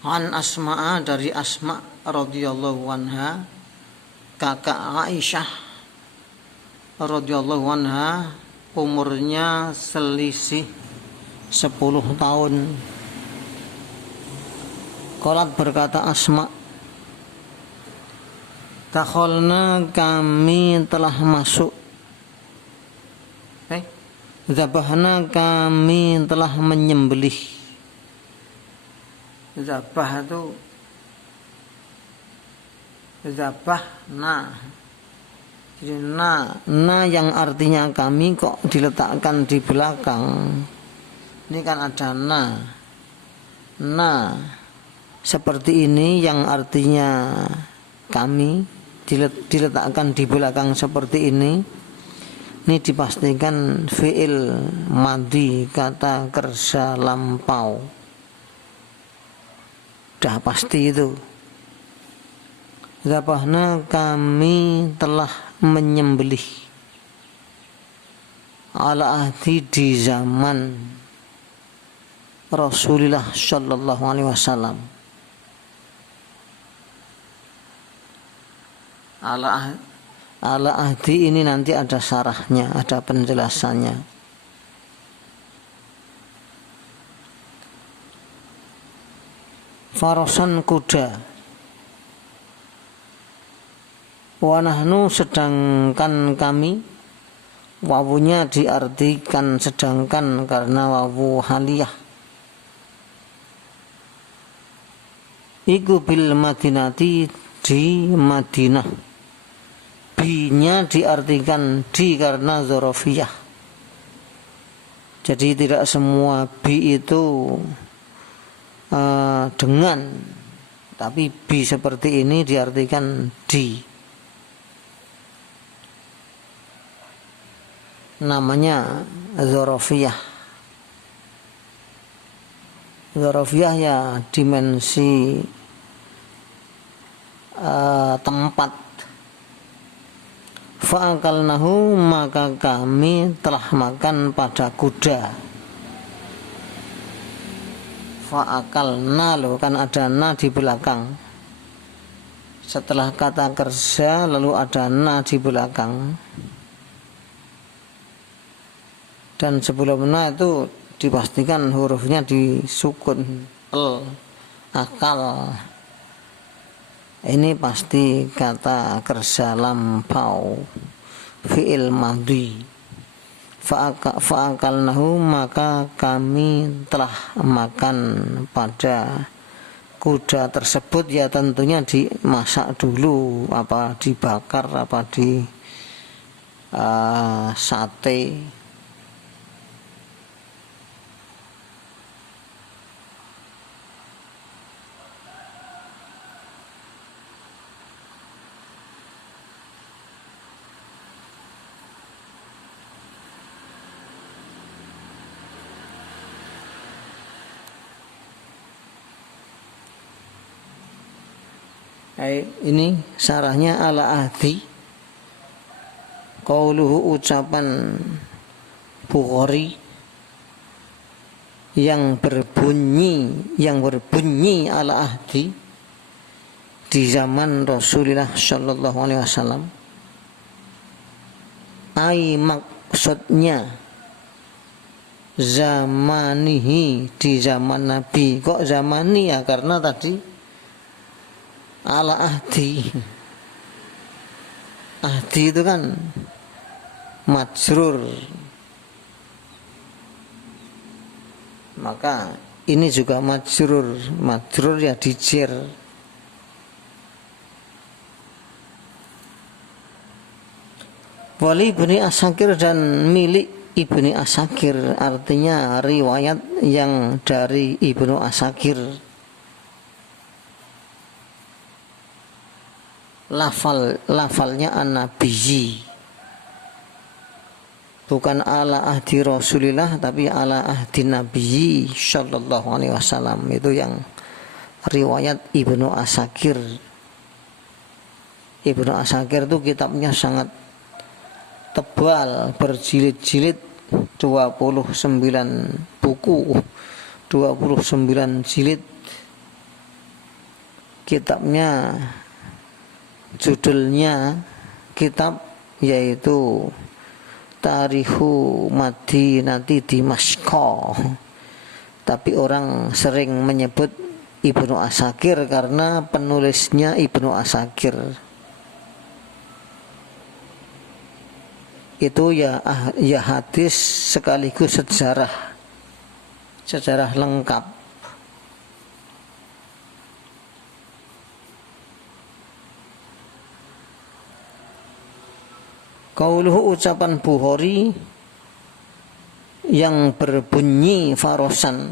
An Asma'a, dari Asma radhiyallahu anha, kakak Aisyah radhiyallahu anha, umurnya selisih 10 tahun. Qalat, berkata Asma, dakhalna, kami telah masuk, zabahna, kami telah menyembelih. Zabah itu zabah jadi na yang artinya kami kok diletakkan di belakang. Ini kan ada na seperti ini yang artinya kami diletakkan di belakang seperti ini. Ini dipastikan fi'il madhi, kata kerja lampau. Sudah pasti itu. Zabahna, kami telah menyembelih, ala ahdi, di zaman Rasulullah sallallahu alaihi wasallam. Ala ahdi ini nanti ada syarahnya, ada penjelasannya. Farasan, kuda. Wa nahnu, sedangkan kami. Wawunya diartikan sedangkan karena wawu haliyah. Iku bil madinati, di Madinah. Bi-nya diartikan di karena dzarofiyah. Jadi tidak semua bi itu dengan, tapi bi seperti ini diartikan di. Namanya dzarofiyah. Dzarofiyah ya dimensi tempat. Fa'akalnahu, maka kami telah makan pada kuda. Fa'akalna, loh kan ada na di belakang. Setelah kata kerja lalu ada na di belakang. Dan sebelum na itu dipastikan hurufnya disukun, akal. Ini pasti kata kerja lampau, fi'il madhi. Fa'akalnahu, maka kami telah makan pada kuda tersebut. Ya tentunya dimasak dulu, apa dibakar, apa di sate. Ini syarahnya ala ahdi. Qauluhu, ucapan Bukhari yang berbunyi ala ahdi, di zaman Rasulullah sallallahu alaihi wasallam. Ai, maksudnya zamanihi, di zaman Nabi. Kok zamani ya? Karena tadi ala ahdi. Ahdi itu kan majrur, maka ini juga majrur ya dijer. Wali Ibni Asakir, dan milik Ibni Asakir, artinya riwayat yang dari Ibnu Asakir. Lafalnya an-nabiyyi, bukan ala ahdi Rasulillah, tapi ala ahdi Nabiyyi sallallahu alaihi wasallam. Itu yang riwayat Ibnu Asakir. Ibnu Asakir itu kitabnya sangat tebal, berjilid-jilid, 29 buku, 29 jilid. kitabnya, judulnya kitab yaitu Tarikhu Madinati Dimashq. Tapi orang sering menyebut Ibnu Asakir karena penulisnya Ibnu Asakir. Itu ya hadis sekaligus sejarah lengkap. Qauluhu, ucapan Bukhari yang berbunyi farosan,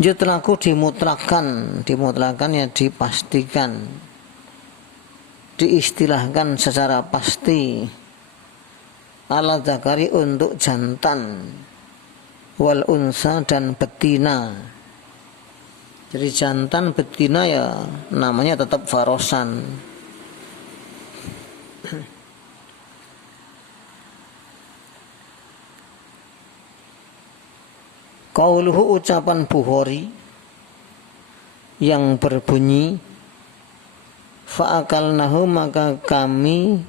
Jutlaku dimutlakan ya dipastikan, diistilahkan secara pasti, ala zakari untuk jantan, wal unsa dan betina. Jadi jantan betina ya namanya tetap farosan. Qauluhu, ucapan Bukhari yang berbunyi, fa'akalnahu, maka kami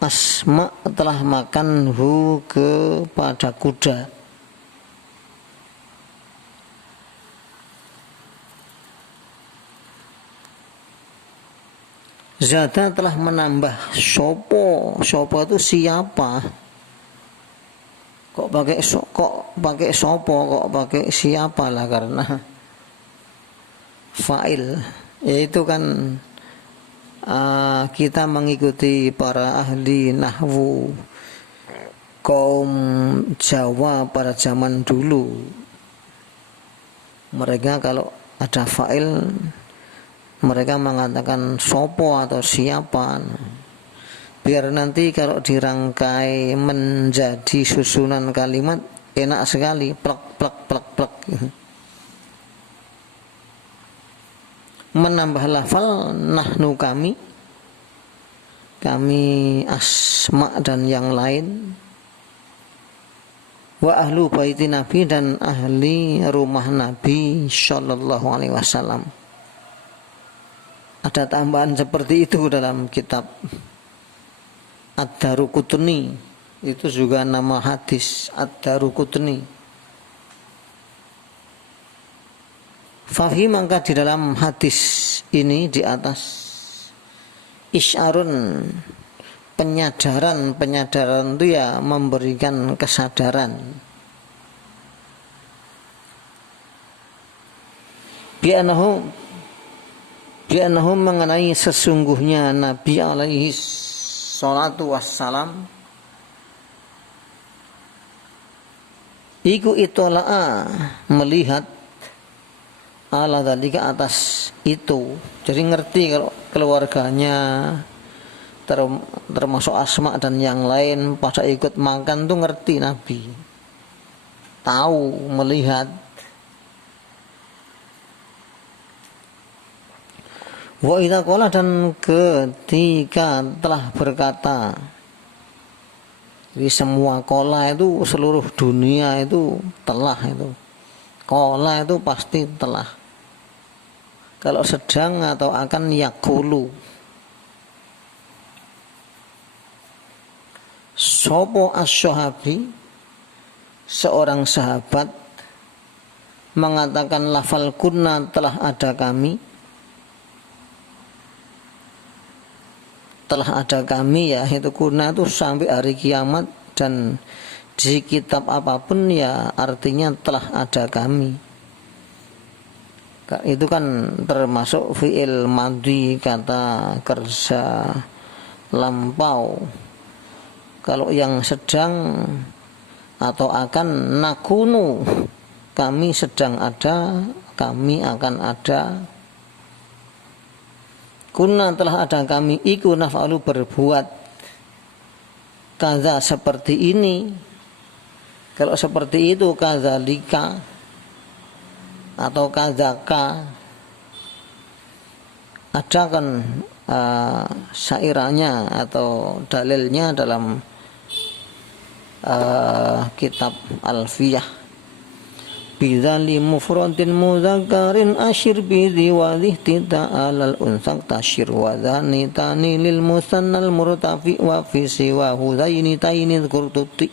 Asma telah makan hu kepada kuda. Zada telah menambah, sopo itu siapa? Kok pakai sopo, kok pakai siapa lah, karena fa'il. Yaitu kan kita mengikuti para ahli nahwu kaum Jawa pada zaman dulu. Mereka kalau ada fa'il, mereka mengatakan sopo atau siapa, biar nanti kalau dirangkai menjadi susunan kalimat enak sekali, plek plek plek plek. Menambah lafal nahnu, kami Asma dan yang lain, wa ahlu baiti Nabi, dan ahli rumah Nabi sallallahu alaihi wasallam. Ada tambahan seperti itu dalam kitab Ad-Daruqutni, itu juga nama hadis Ad-Daruqutni. Fahi, maka di dalam hadis ini di atas isyarun, penyadaran itu ya memberikan kesadaran. Bi'anahu mengenai sesungguhnya Nabi alaihi salatu wassalam iku itola'a, melihat, ala dalika, atas itu. Jadi ngerti kalau keluarganya termasuk Asma dan yang lain pada ikut makan tuh ngerti Nabi, tahu, melihat. Wa idza qala, dan ketika telah berkata. Jadi semua kola itu, seluruh dunia itu telah itu. Kola itu pasti telah. Kalau sedang atau akan yakulu. Sopo as-sahabi, seorang sahabat, mengatakan lafal kunna, telah ada kami. Telah ada kami ya, itu kuna itu sampai hari kiamat, dan di kitab apapun ya artinya telah ada kami. Itu kan termasuk fi'il madhi, kata kerja lampau. Kalau yang sedang atau akan, nakunu, kami sedang ada, kami akan ada. Kunna, telah ada kami, iku naf'alu, berbuat kaza, seperti ini. Kalau seperti itu kazalika atau kazaka, ada kan syairanya atau dalilnya dalam kitab Alfiyah. Bidzali mufradin mudzakkarin asyir bidhi wadih tita alal unsak tasyir wadhani tani lil musannal murtafi wa fi siwa hudaini taini kurtuti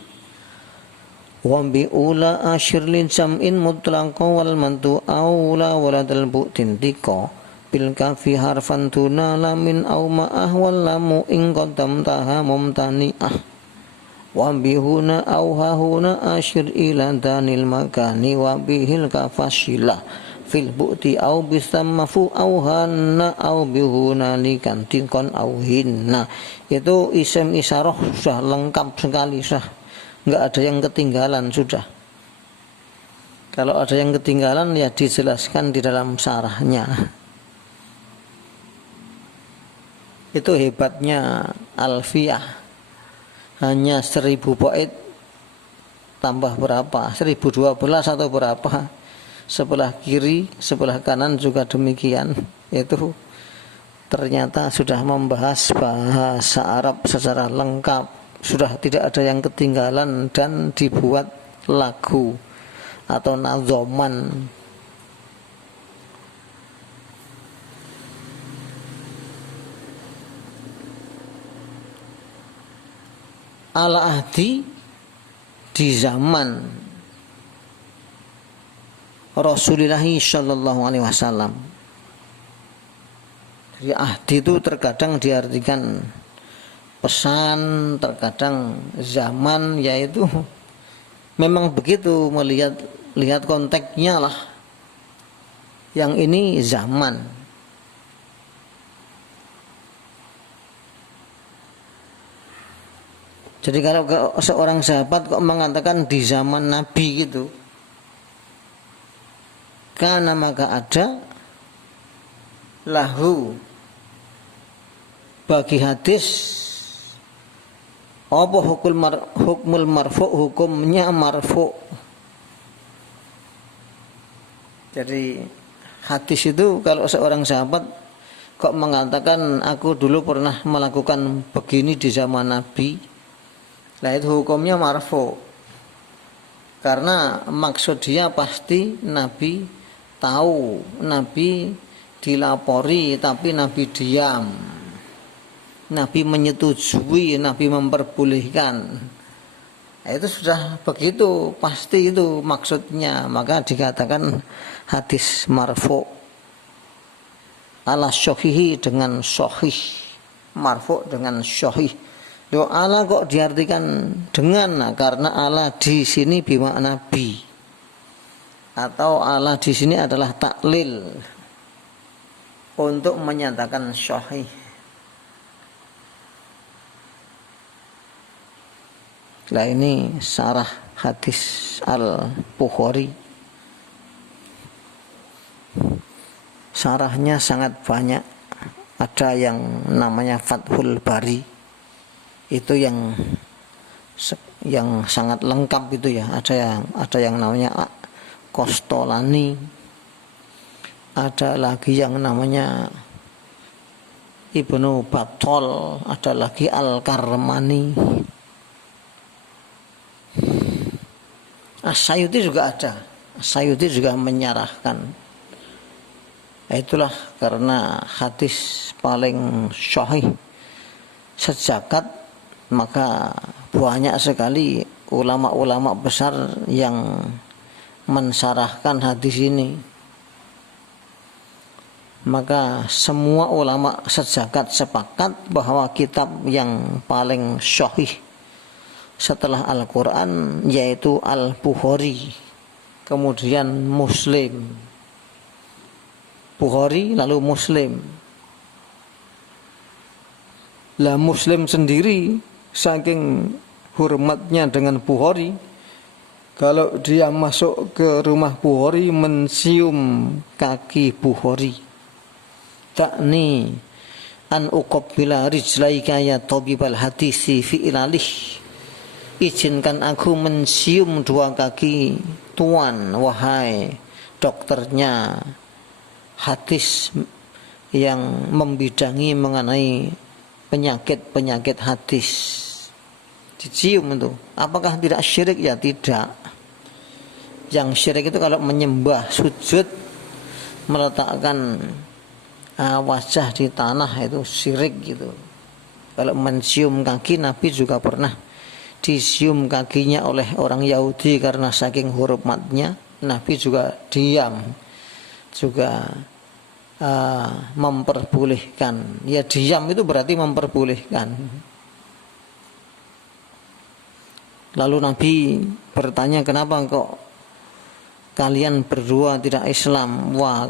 wa bi ula asyir lin sam'in mutlaqa wal mantu aula waladal bu'tin tika bil kafi harfan tunala min au ma'ah wal lamu in qaddam taha mumtani'ah wa bihuna au hahuna asyir ila danil makani wa bihil kafashilah fil bu'ti au bisamafu au hanna au bihuna likantikon au hinna. Itu isim isyarah sudah lengkap sekali, sudah enggak ada yang ketinggalan sudah. Kalau ada yang ketinggalan ya dijelaskan di dalam syarahnya. Itu hebatnya Alfiyah. Hanya 1000 bait tambah berapa? 1012 atau berapa? Sebelah kiri, sebelah kanan juga demikian. Itu ternyata sudah membahas bahasa Arab secara lengkap. Sudah tidak ada yang ketinggalan dan dibuat lagu atau nazoman. Ala ahdi di zaman Rasulullah sallallahu alaihi wasallam. Jadi ahdi itu terkadang diartikan pesan, terkadang zaman, yaitu memang begitu, lihat konteksnya lah. Yang ini zaman. Jadi kalau seorang sahabat kok mengatakan di zaman Nabi gitu, karena maka ada lahu bagi hadis apa hukmul marfu, hukumnya marfu. Jadi hadis itu kalau seorang sahabat kok mengatakan aku dulu pernah melakukan begini di zaman Nabi, nah itu hukumnya marfu. Karena maksud dia pasti Nabi tahu, Nabi dilapori tapi Nabi diam, Nabi menyetujui, Nabi memperbolehkan. Nah, itu sudah begitu, pasti itu maksudnya, maka dikatakan hadis marfu. Ala syahihi dengan sahih, marfu dengan sahih. Loh, ala kok diartikan dengan? Nah, karena ala di sini bermakna bi, atau ala di sini adalah taklil untuk menyatakan sahih. Nah ini syarah hadis Al-Bukhari. Syarahnya sangat banyak. Ada yang namanya Fathul Bari. Itu yang sangat lengkap itu ya. Ada yang namanya Kostolani, ada lagi yang namanya Ibnu Battol, ada lagi Al-Karmani, As-Sayuti juga ada. As-Sayuti juga menyarahkan. Itulah karena hadis paling sahih sejagat, maka banyak sekali ulama-ulama besar yang mensyarahkan hadis ini. Maka semua ulama sejagat sepakat bahwa kitab yang paling sahih setelah Al-Quran yaitu Al-Bukhari, kemudian Muslim. Bukhari lalu Muslim. Lah Muslim sendiri saking hormatnya dengan Bukhari, kalau dia masuk ke rumah Bukhari mencium kaki Bukhari, takni an uqabbila rijlaika ya tabibal hadisi fi ilalih, izinkan aku mencium dua kaki tuan wahai dokternya hadis yang membidangi mengenai penyakit-penyakit hadis. dicium itu. Apakah tidak syirik? Ya tidak. Yang syirik itu kalau menyembah, sujud, meletakkan wajah di tanah, itu syirik gitu. Kalau mencium kaki, Nabi juga pernah dicium kakinya oleh orang Yahudi karena saking hormatnya, Nabi juga diam, juga memperbolehkan. Ya diam itu berarti memperbolehkan. Lalu Nabi bertanya, kenapa kok kalian berdua tidak Islam? Wah,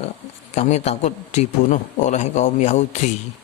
kami takut dibunuh oleh kaum Yahudi.